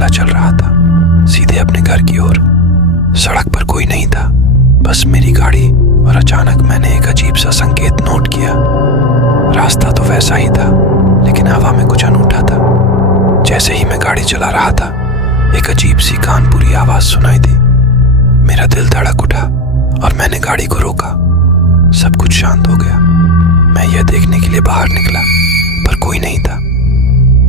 अकेला चल रहा था, सीधे अपने घर की ओर। सड़क पर कोई नहीं था, बस मेरी गाड़ी, और अचानक मैंने एक अजीब सा संकेत नोट किया। रास्ता तो वैसा ही था, लेकिन हवा में कुछ अनूठा था। जैसे ही मैं गाड़ी चला रहा था, एक अजीब सी कानपुरी आवाज सुनाई दी। मेरा दिल धड़क उठा और मैंने गाड़ी को रोका। सब कुछ शांत हो गया। मैं यह देखने के लिए बाहर निकला, पर कोई नहीं था।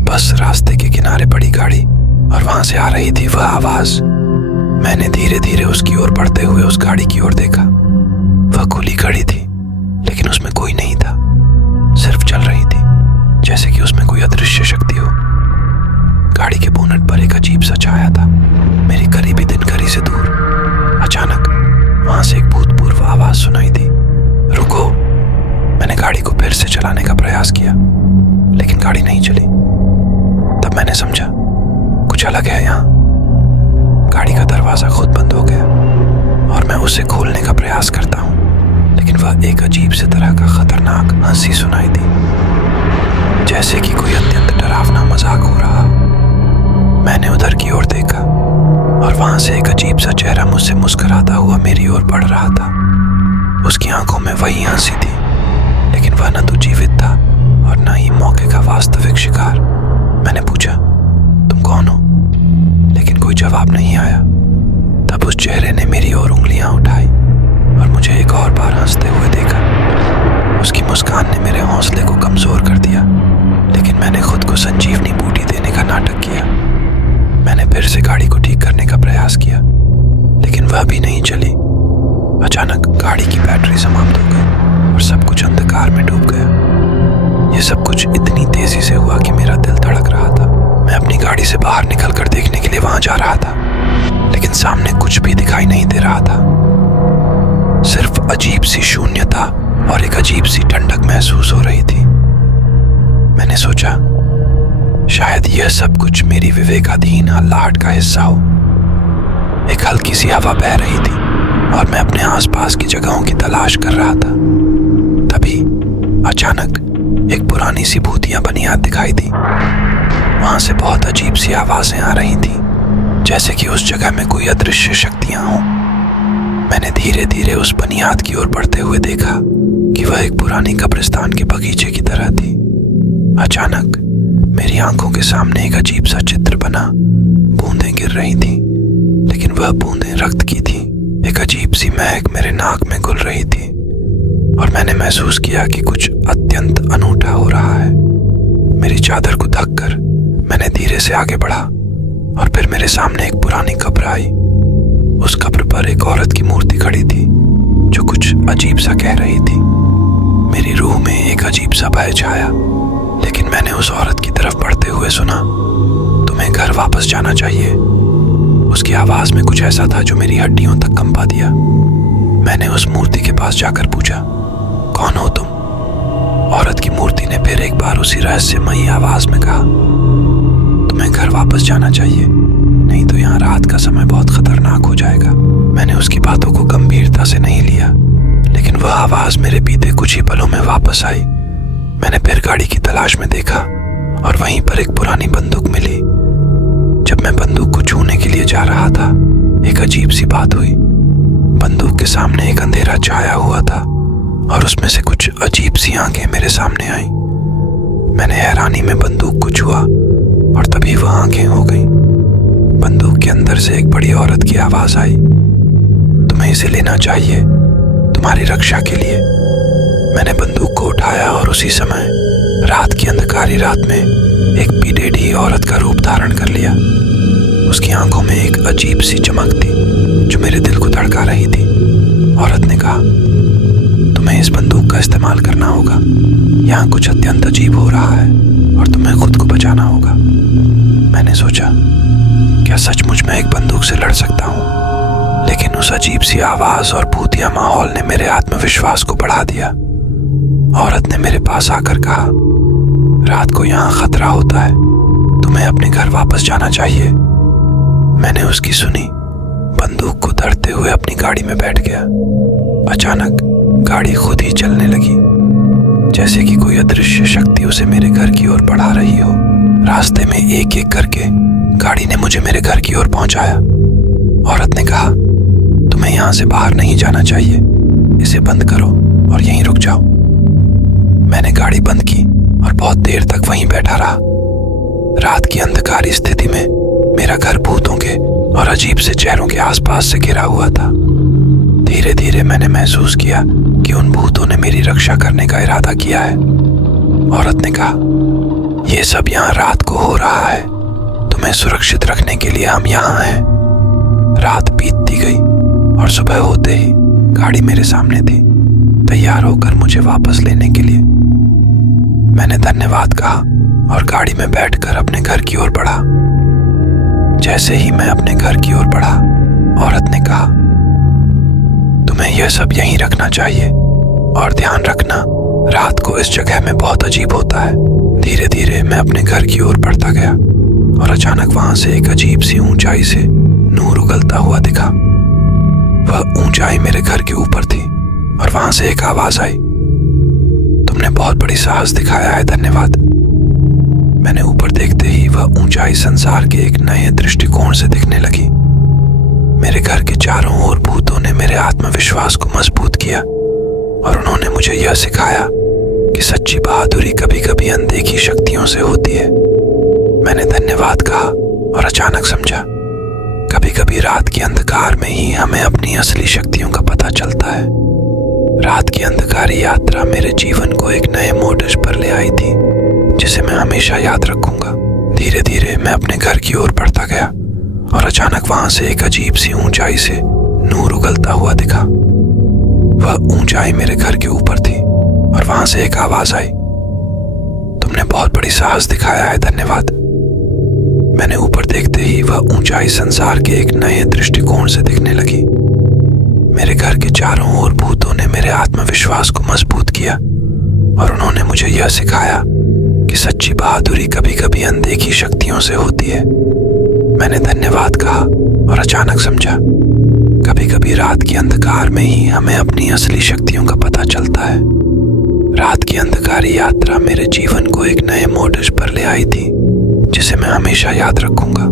बस रास्ते के किनारे पड़ी गाड़ी, और वहां से आ रही थी वह आवाज। मैंने धीरे धीरे उसकी ओर बढ़ते हुए उस गाड़ी की ओर देखा। वह खुली खड़ी थी, लेकिन उसमें कोई नहीं था, सिर्फ चल रही थी, जैसे कि उसमें कोई अदृश्य शक्ति हो। गाड़ी के बोनट पर एक अजीब सा छाया था, मेरी करीबी दिनकरी से दूर। अचानक वहां से एक भूतपूर्व आवाज सुनाई दी, रुको। मैंने गाड़ी को फिर से चलाने का प्रयास किया, लेकिन गाड़ी नहीं चली। तब मैंने समझा कुछ अलग है यहाँ। गाड़ी का दरवाजा खुद बंद हो गया, और मैं उसे खोलने का प्रयास करता हूँ, लेकिन वह एक अजीब से तरह का खतरनाक हंसी सुनाई दी, जैसे कि कोई अत्यंत डरावना मजाक हो रहा। मैंने उधर की ओर देखा, और वहां से एक अजीब सा चेहरा मुझसे मुस्कुराता हुआ मेरी ओर बढ़ रहा था। उसकी आंखों में वही हंसी थी, लेकिन वह न तो जीवित था और न ही मौके का वास्तविक शिकार। मैंने पूछा, तुम कौन हो? लेकिन कोई जवाब नहीं आया। तब उस चेहरे ने मेरी ओर उंगलियां उठाई और मुझे एक और बार हंसते हुए देखा। उसकी मुस्कान ने मेरे हौसले को कमजोर कर दिया, लेकिन मैंने खुद को संजीवनी बूटी देने का नाटक किया। मैंने फिर से गाड़ी को ठीक करने का प्रयास किया, लेकिन वह भी नहीं चली। अचानक गाड़ी की बैटरी समाप्त हो गई और सब कुछ अंधकार में डूब गया। यह सब कुछ इतनी तेजी से हुआ कि मेरा दिल धड़क रहा था। मैं अपनी गाड़ी से बाहर निकलकर देखने के लिए वहां जा रहा था, लेकिन सामने कुछ भी दिखाई नहीं दे रहा था। सिर्फ अजीब सी शून्यता और एक अजीब सी ठंडक महसूस हो रही थी। मैंने सोचा, शायद यह सब कुछ मेरी विवेकाधीन हल्लाहट का हिस्सा हो। एक हल्की सी हवा बह रही थी और मैं अपने आसपास की जगहों की तलाश कर रहा था। तभी अचानक एक पुरानी सी भूतिया बनियाद दिखाई दी। वहां से बहुत अजीब सी आवाजें आ रही थी, जैसे कि उस जगह में कोई अदृश्य शक्तियां हों। मैंने धीरे धीरे उस बनियाद की ओर बढ़ते हुए देखा कि वह एक पुरानी कब्रिस्तान के बगीचे की तरह थी। अचानक मेरी आंखों के सामने एक अजीब सा चित्र बना। बूंदें गिर रही थी, लेकिन वह बूंदें रक्त की थी। एक अजीब सी महक मेरे नाक में घुल रही थी, और मैंने महसूस किया कि कुछ अत्यंत अनूठा हो रहा है। मेरी चादर को ढककर मैंने धीरे से आगे बढ़ा, और फिर मेरे सामने एक पुरानी कब्र आई। उस कब्र पर एक औरत की मूर्ति खड़ी थी, जो कुछ अजीब सा कह रही थी। मेरी रूह में एक अजीब सा भय छाया, लेकिन मैंने उस औरत की तरफ बढ़ते हुए सुना, तुम्हें घर वापस जाना चाहिए। उसकी आवाज में कुछ ऐसा था जो मेरी हड्डियों तक कंपा दिया। मैंने उस मूर्ति के पास जाकर पूछा, कौन हो तुम? औरत की मूर्ति ने फिर एक बार उसी रहस्यमयी आवाज में कहा, तुम्हें घर वापस जाना चाहिए, नहीं तो यहाँ रात का समय बहुत खतरनाक हो जाएगा। मैंने उसकी बातों को गंभीरता से नहीं लिया, लेकिन वह आवाज मेरे बीते कुछ ही पलों में वापस आई। मैंने फिर गाड़ी की तलाश में देखा, और वहीं पर एक पुरानी बंदूक मिली। जब मैं बंदूक को छूने के लिए जा रहा था, एक अजीब सी बात हुई। बंदूक के सामने एक अंधेरा छाया हुआ था, और उसमें से कुछ अजीब सी आंखें मेरे सामने आई। मैंने हैरानी में बंदूक को छुआ, और तभी वह आंखें हो गईं। बंदूक के अंदर से एक बड़ी औरत की आवाज आई, तुम्हें इसे लेना चाहिए, तुम्हारी रक्षा के लिए। मैंने बंदूक को उठाया, और उसी समय रात की अंधकारी रात में एक पीढ़ी औरत का रूप धारण कर लिया। उसकी आंखों में एक अजीब सी चमक थी, जो मेरे दिल को धड़का रही थी। औरत ने कहा, तुम्हें इस बंदूक का इस्तेमाल करना होगा। यहाँ कुछ अत्यंत अजीब हो रहा है, और तुम्हें खुद को बचाना होगा। मैंने सोचा, क्या सचमुच मैं एक बंदूक से लड़ सकता हूँ? लेकिन उस अजीब सी आवाज और भूतिया माहौल ने मेरे आत्मविश्वास को बढ़ा दिया। औरत ने मेरे पास आकर कहा, रात को यहाँ खतरा होता है, तुम्हें अपने घर वापस जाना चाहिए। मैंने उसकी सुनी, बंदूक को धरते हुए अपनी गाड़ी में बैठ गया। अचानक गाड़ी खुद ही चलने लगी, जैसे कि कोई अदृश्य शक्ति उसे मेरे घर की ओर बढ़ा रही हो। रास्ते में एक एक करके गाड़ी ने मुझे मेरे घर की ओर पहुंचाया। औरत ने कहा, तुम्हें यहां से बाहर नहीं जाना चाहिए, इसे बंद करो और यहीं रुक जाओ। मैंने गाड़ी बंद की और बहुत देर तक वहीं बैठा रहा। रात की अंधकारी स्थिति में मेरा घर भूतों के और अजीब से चेहरों के आसपास से घिरा हुआ था। धीरे धीरे मैंने महसूस किया कि उन भूतों ने मेरी रक्षा करने का इरादा किया है। औरत ने कहा, यह सब यहाँ रात को हो रहा है, तुम्हें सुरक्षित रखने के लिए हम यहाँ हैं। रात बीतती गई और सुबह होते ही गाड़ी मेरे सामने थी, तैयार होकर मुझे वापस लेने के लिए। मैंने धन्यवाद कहा और गाड़ी में बैठकर अपने घर की ओर बढ़ा। जैसे ही मैं अपने घर की ओर बढ़ा, औरत ने कहा, तुम्हें यह सब यहीं रखना चाहिए और ध्यान रखना, रात को इस जगह में बहुत अजीब होता है। धीरे धीरे मैं अपने घर की ओर बढ़ता गया और अचानक वहां से एक अजीब सी ऊंचाई से नूर उगलता हुआ दिखा। वह ऊंचाई मेरे घर के ऊपर थी और वहां से एक आवाज आई, तुमने बहुत बड़ी साहस दिखाया है, धन्यवाद। मैंने ऊपर देखते ही वह ऊंचाई संसार के एक नए दृष्टिकोण से दिखने लगी। मेरे घर के चारों ओर भूतों ने मेरे आत्मविश्वास को मजबूत किया और उन्होंने मुझे यह सिखाया कि सच्ची बहादुरी कभी कभी अनदेखी शक्तियों से होती है। मैंने धन्यवाद कहा और अचानक समझा, कभी कभी रात के अंधकार में ही हमें अपनी असली शक्तियों का पता चलता है। रात की अंधकारी यात्रा मेरे जीवन को एक नए मोड़ पर ले आई थी, जिसे मैं हमेशा याद रखूंगा। धीरे धीरे मैं अपने घर की ओर बढ़ता गया और अचानक वहां से एक अजीब सी ऊंचाई से नूर उगलता हुआ दिखा। वह ऊंचाई मेरे घर के ऊपर थी और वहां से एक आवाज आई, तुमने बहुत बड़ी साहस दिखाया है, धन्यवाद। मैंने ऊपर देखते ही वह ऊंचाई संसार के एक नए दृष्टिकोण से दिखने लगी। मेरे घर के चारों ओर भूतों ने मेरे आत्मविश्वास को मजबूत किया और उन्होंने मुझे यह सिखाया कि सच्ची बहादुरी कभी कभी अनदेखी शक्तियों से होती है। मैंने धन्यवाद कहा और अचानक समझा, कभी कभी रात के अंधकार में ही हमें अपनी असली शक्तियों का पता चलता है। रात की अंधकारी यात्रा मेरे जीवन को एक नए मोड़ पर ले आई थी, जिसे मैं हमेशा याद रखूंगा।